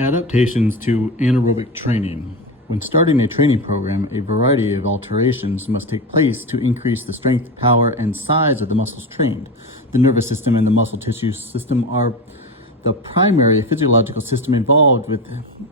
Adaptations to anaerobic training. When starting a training program, a variety of alterations must take place to increase the strength, power, and size of the muscles trained. The nervous system and the muscle tissue system are the primary physiological system involved with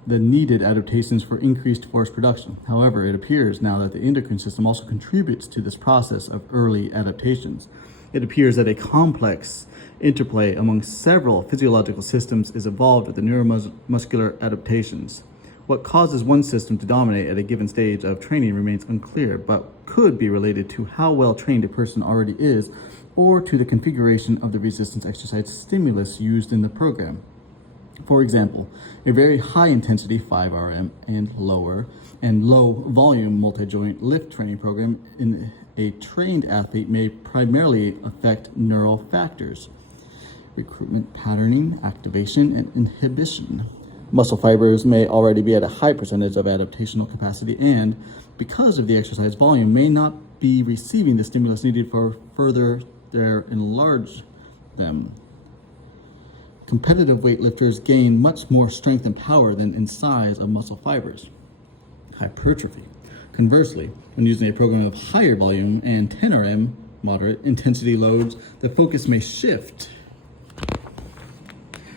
the needed adaptations for increased force production. However, it appears now that the endocrine system also contributes to this process of early adaptations. It appears that a complex interplay among several physiological systems is involved with the neuromuscular adaptations. What causes one system to dominate at a given stage of training remains unclear, but could be related to how well trained a person already is, or to the configuration of the resistance exercise stimulus used in the program. For example, a very high intensity 5RM and low volume multi-joint lift training program in a trained athlete may primarily affect neural factors: recruitment, patterning, activation, and inhibition. Muscle fibers may already be at a high percentage of adaptational capacity and, because of the exercise volume, may not be receiving the stimulus needed for further enlarge them. Competitive weightlifters gain much more strength and power than in size of muscle fibers. Hypertrophy. Conversely, when using a program of higher volume and 10RM moderate intensity loads, the focus may shift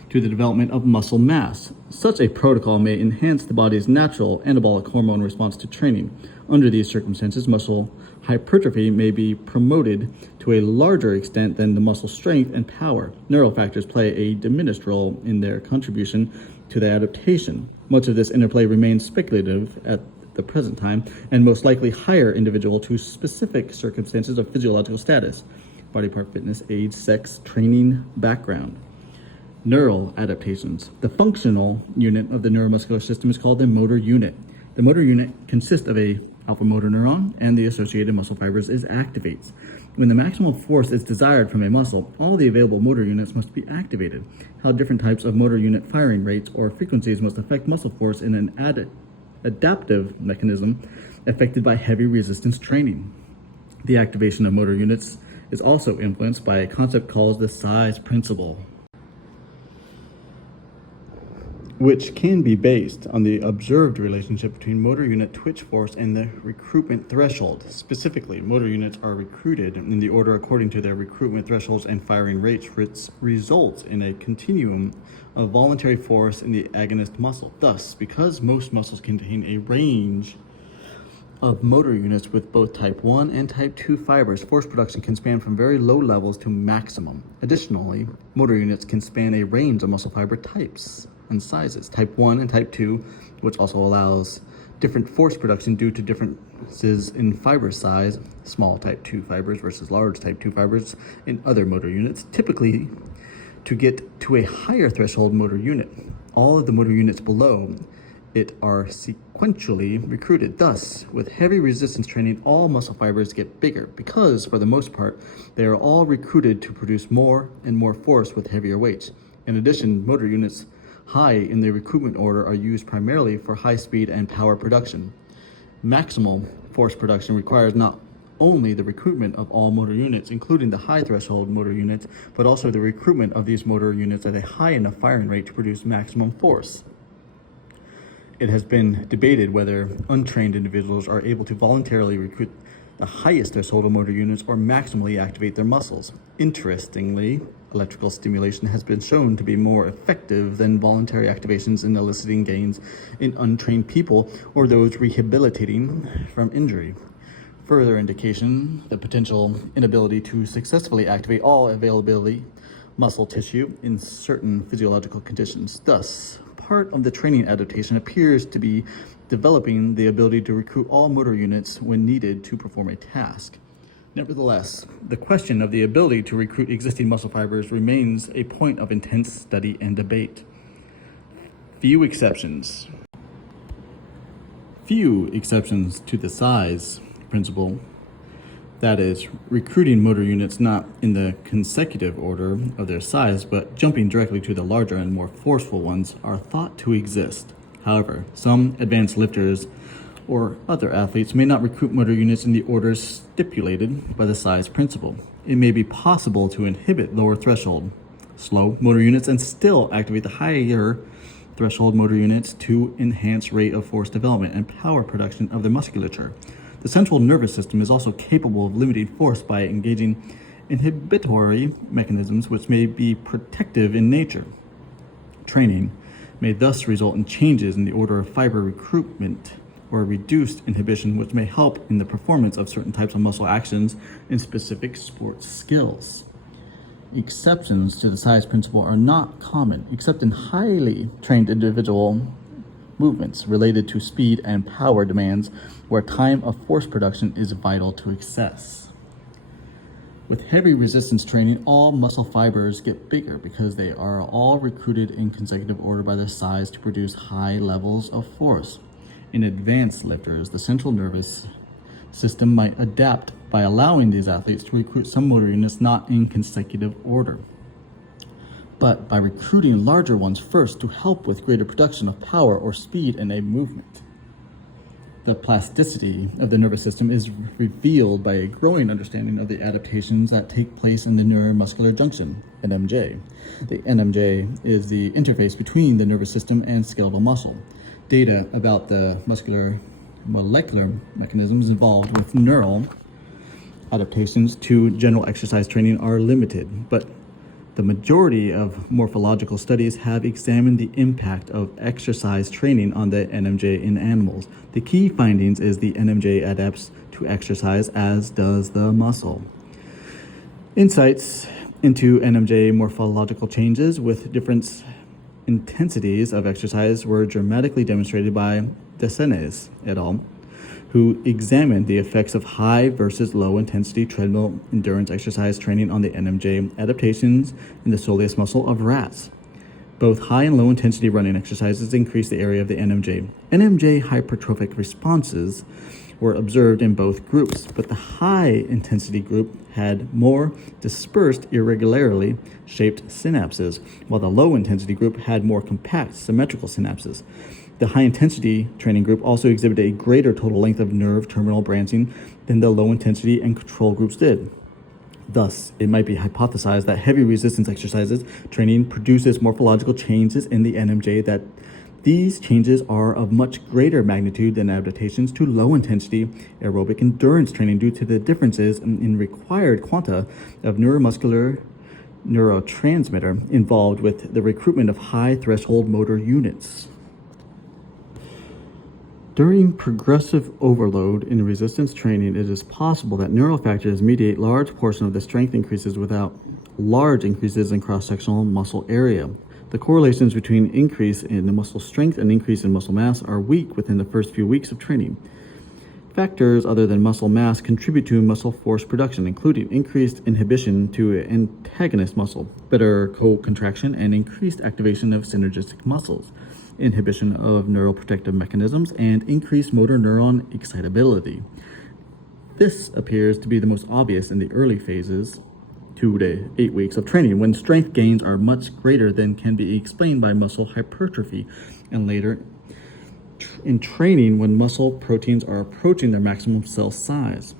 to the development of muscle mass. Such a protocol may enhance the body's natural anabolic hormone response to training. Under these circumstances, muscle hypertrophy may be promoted to a larger extent than the muscle strength and power. Neural factors play a diminished role in their contribution to the adaptation. Much of this interplay remains speculative at the present time, and most likely higher individual to specific circumstances of physiological status, body part fitness, age, sex, training, background. Neural adaptations. The functional unit of the neuromuscular system is called the motor unit. The motor unit consists of a alpha motor neuron, and the associated muscle fibers is activates. When the maximal force is desired from a muscle, all the available motor units must be activated. How different types of motor unit firing rates or frequencies must affect muscle force in an adaptive mechanism affected by heavy resistance training. The activation of motor units is also influenced by a concept called the size principle, which can be based on the observed relationship between motor unit twitch force and the recruitment threshold. Specifically, motor units are recruited in the order according to their recruitment thresholds and firing rates, which results in a continuum of voluntary force in the agonist muscle. Thus, because most muscles contain a range of motor units with both type 1 and type 2 fibers, force production can span from very low levels to maximum. Additionally, motor units can span a range of muscle fiber types and sizes, type 1 and type 2, which also allows different force production due to differences in fiber size, small type 2 fibers versus large type 2 fibers in other motor units. Typically, to get to a higher threshold motor unit, all of the motor units below it are sequentially recruited. Thus, with heavy resistance training, all muscle fibers get bigger because, for the most part, they are all recruited to produce more and more force with heavier weights. In addition, motor units high in the recruitment order are used primarily for high speed and power production. Maximal force production requires not only the recruitment of all motor units, including the high threshold motor units, but also the recruitment of these motor units at a high enough firing rate to produce maximum force. It has been debated whether untrained individuals are able to voluntarily recruit the highest threshold of motor units or maximally activate their muscles. Interestingly, electrical stimulation has been shown to be more effective than voluntary activations in eliciting gains in untrained people or those rehabilitating from injury. Further indication, the potential inability to successfully activate all availability muscle tissue in certain physiological conditions. Thus, part of the training adaptation appears to be developing the ability to recruit all motor units when needed to perform a task. Nevertheless, the question of the ability to recruit existing muscle fibers remains a point of intense study and debate. Few exceptions to the size principle, that is, recruiting motor units not in the consecutive order of their size, but jumping directly to the larger and more forceful ones, are thought to exist. However, some advanced lifters or other athletes may not recruit motor units in the order stipulated by the size principle. It may be possible to inhibit lower threshold, slow motor units and still activate the higher threshold motor units to enhance rate of force development and power production of the musculature. The central nervous system is also capable of limiting force by engaging inhibitory mechanisms which may be protective in nature. Training may thus result in changes in the order of fiber recruitment or reduced inhibition, which may help in the performance of certain types of muscle actions in specific sports skills. Exceptions to the size principle are not common, except in highly trained individual movements related to speed and power demands, where time of force production is vital to success. With heavy resistance training, all muscle fibers get bigger because they are all recruited in consecutive order by their size to produce high levels of force. In advanced lifters, the central nervous system might adapt by allowing these athletes to recruit some motor units not in consecutive order, but by recruiting larger ones first to help with greater production of power or speed in a movement. The plasticity of the nervous system is revealed by a growing understanding of the adaptations that take place in the neuromuscular junction, NMJ. The NMJ is the interface between the nervous system and skeletal muscle. Data about the molecular mechanisms involved with neural adaptations to general exercise training are limited, but the majority of morphological studies have examined the impact of exercise training on the NMJ in animals. The key findings is the NMJ adapts to exercise, as does the muscle. Insights into NMJ morphological changes with different intensities of exercise were dramatically demonstrated by Adaptations et al., who examined the effects of high versus low intensity treadmill endurance exercise training on the NMJ adaptations in the soleus muscle of rats. Both high and low intensity running exercises increased the area of the NMJ. NMJ hypertrophic responses were observed in both groups, but the high intensity group had more dispersed, irregularly shaped synapses, while the low intensity group had more compact, symmetrical synapses. The high-intensity training group also exhibited a greater total length of nerve terminal branching than the low-intensity and control groups did. Thus, it might be hypothesized that heavy resistance exercises training produces morphological changes in the NMJ, that these changes are of much greater magnitude than adaptations to low-intensity aerobic endurance training due to the differences in required quanta of neuromuscular neurotransmitter involved with the recruitment of high-threshold motor units. During progressive overload in resistance training, it is possible that neural factors mediate large portion of the strength increases without large increases in cross-sectional muscle area. The correlations between increase in the muscle strength and increase in muscle mass are weak within the first few weeks of training. Factors other than muscle mass contribute to muscle force production, including increased inhibition to antagonist muscle, better co-contraction, and increased activation of synergistic muscles, inhibition of neuroprotective mechanisms, and increased motor neuron excitability. This appears to be the most obvious in the early phases, 2 to 8 weeks of training, when strength gains are much greater than can be explained by muscle hypertrophy, and later in training when muscle proteins are approaching their maximum cell size.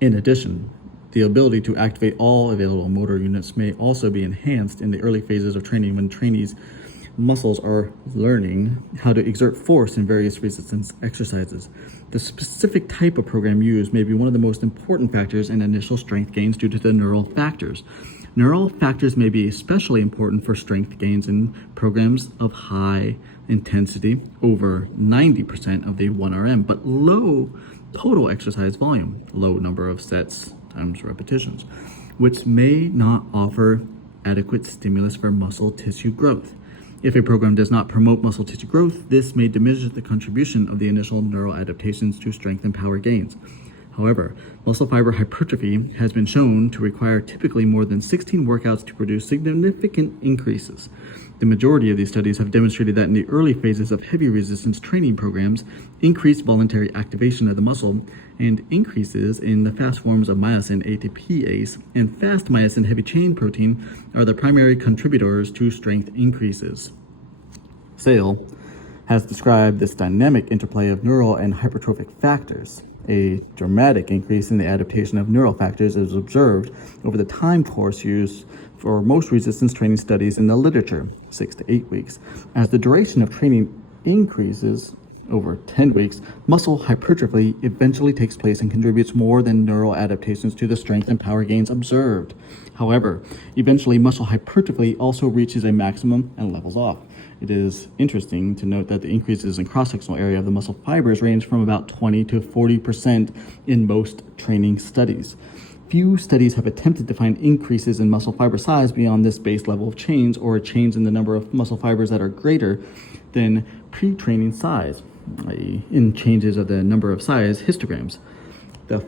In addition, the ability to activate all available motor units may also be enhanced in the early phases of training when trainees' muscles are learning how to exert force in various resistance exercises. The specific type of program used may be one of the most important factors in initial strength gains due to the neural factors. Neural factors may be especially important for strength gains in programs of high intensity, over 90% of the 1RM, but low total exercise volume, low number of sets times repetitions, which may not offer adequate stimulus for muscle tissue growth. If a program does not promote muscle tissue growth, this may diminish the contribution of the initial neural adaptations to strength and power gains. However, muscle fiber hypertrophy has been shown to require typically more than 16 workouts to produce significant increases. The majority of these studies have demonstrated that in the early phases of heavy resistance training programs, increased voluntary activation of the muscle and increases in the fast forms of myosin ATPase and fast myosin heavy chain protein are the primary contributors to strength increases. Sale has described this dynamic interplay of neural and hypertrophic factors. A dramatic increase in the adaptation of neural factors is observed over the time course used for most resistance training studies in the literature, 6 to 8 weeks. As the duration of training increases over 10 weeks, muscle hypertrophy eventually takes place and contributes more than neural adaptations to the strength and power gains observed. However, eventually muscle hypertrophy also reaches a maximum and levels off. It is interesting to note that the increases in cross-sectional area of the muscle fibers range from about 20 to 40% in most training studies. Few studies have attempted to find increases in muscle fiber size beyond this base level of change, or a change in the number of muscle fibers that are greater than pre-training size, i.e. in changes of the number of size histograms. The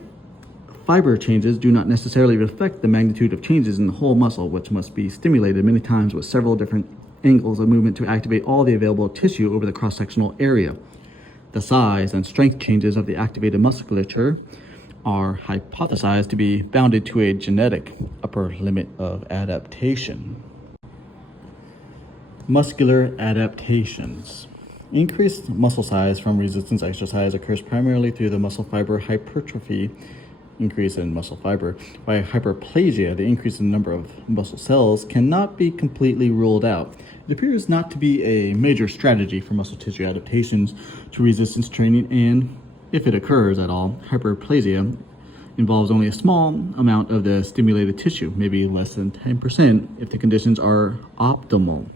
fiber changes do not necessarily reflect the magnitude of changes in the whole muscle, which must be stimulated many times with several different angles of movement to activate all the available tissue over the cross-sectional area. The size and strength changes of the activated musculature are hypothesized to be bounded to a genetic upper limit of adaptation. Muscular adaptations. Increased muscle size from resistance exercise occurs primarily through the muscle fiber hypertrophy, increase in muscle fiber. By hyperplasia, the increase in the number of muscle cells cannot be completely ruled out. It appears not to be a major strategy for muscle tissue adaptations to resistance training, and if it occurs at all, hyperplasia involves only a small amount of the stimulated tissue, maybe less than 10% if the conditions are optimal.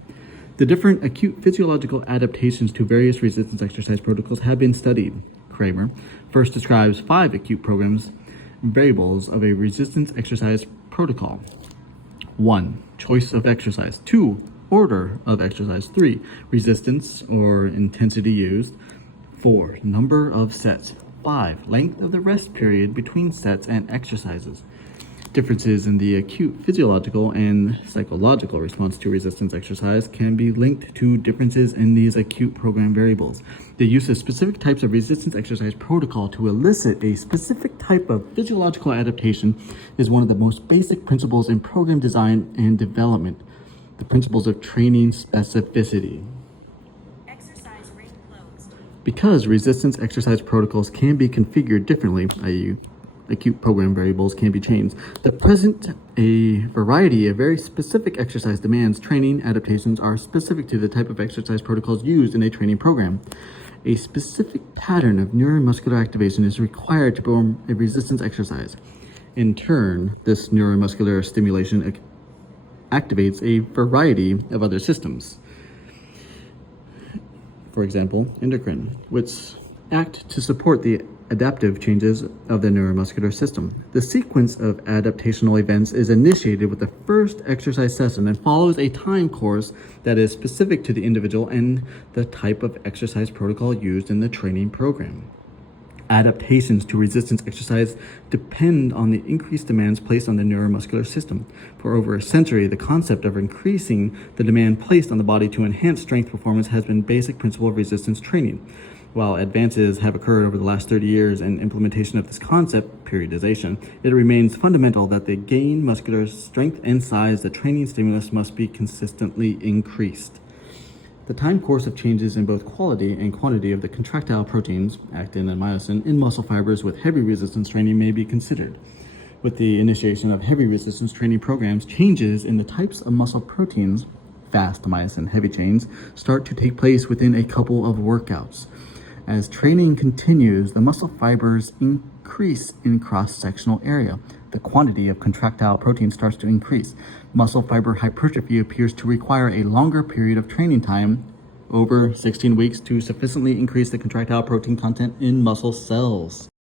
The different acute physiological adaptations to various resistance exercise protocols have been studied. Kramer first describes 5 acute programs variables of a resistance exercise protocol. 1. Choice of exercise. 2. Order of exercise. 3. Resistance or intensity used. 4. Number of sets. 5. Length of the rest period between sets and exercises. Differences in the acute physiological and psychological response to resistance exercise can be linked to differences in these acute program variables. The use of specific types of resistance exercise protocol to elicit a specific type of physiological adaptation is one of the most basic principles in program design and development, the principles of training specificity. Exercise ring closed. Because resistance exercise protocols can be configured differently, i.e. acute program variables can be changed. The present a variety of very specific exercise demands. Training adaptations are specific to the type of exercise protocols used in a training program. A specific pattern of neuromuscular activation is required to perform a resistance exercise. In turn, this neuromuscular stimulation activates a variety of other systems. For example, endocrine, which act to support the adaptive changes of the neuromuscular system. The sequence of adaptational events is initiated with the first exercise session and follows a time course that is specific to the individual and the type of exercise protocol used in the training program. Adaptations to resistance exercise depend on the increased demands placed on the neuromuscular system. For over a century, the concept of increasing the demand placed on the body to enhance strength performance has been a basic principle of resistance training. While advances have occurred over the last 30 years in implementation of this concept, periodization, it remains fundamental that to gain muscular strength and size, the training stimulus must be consistently increased. The time course of changes in both quality and quantity of the contractile proteins, actin and myosin, in muscle fibers with heavy resistance training may be considered. With the initiation of heavy resistance training programs, changes in the types of muscle proteins, fast myosin heavy chains, start to take place within a couple of workouts. As training continues, the muscle fibers increase in cross-sectional area. The quantity of contractile protein starts to increase. Muscle fiber hypertrophy appears to require a longer period of training time, over 16 weeks, to sufficiently increase the contractile protein content in muscle cells.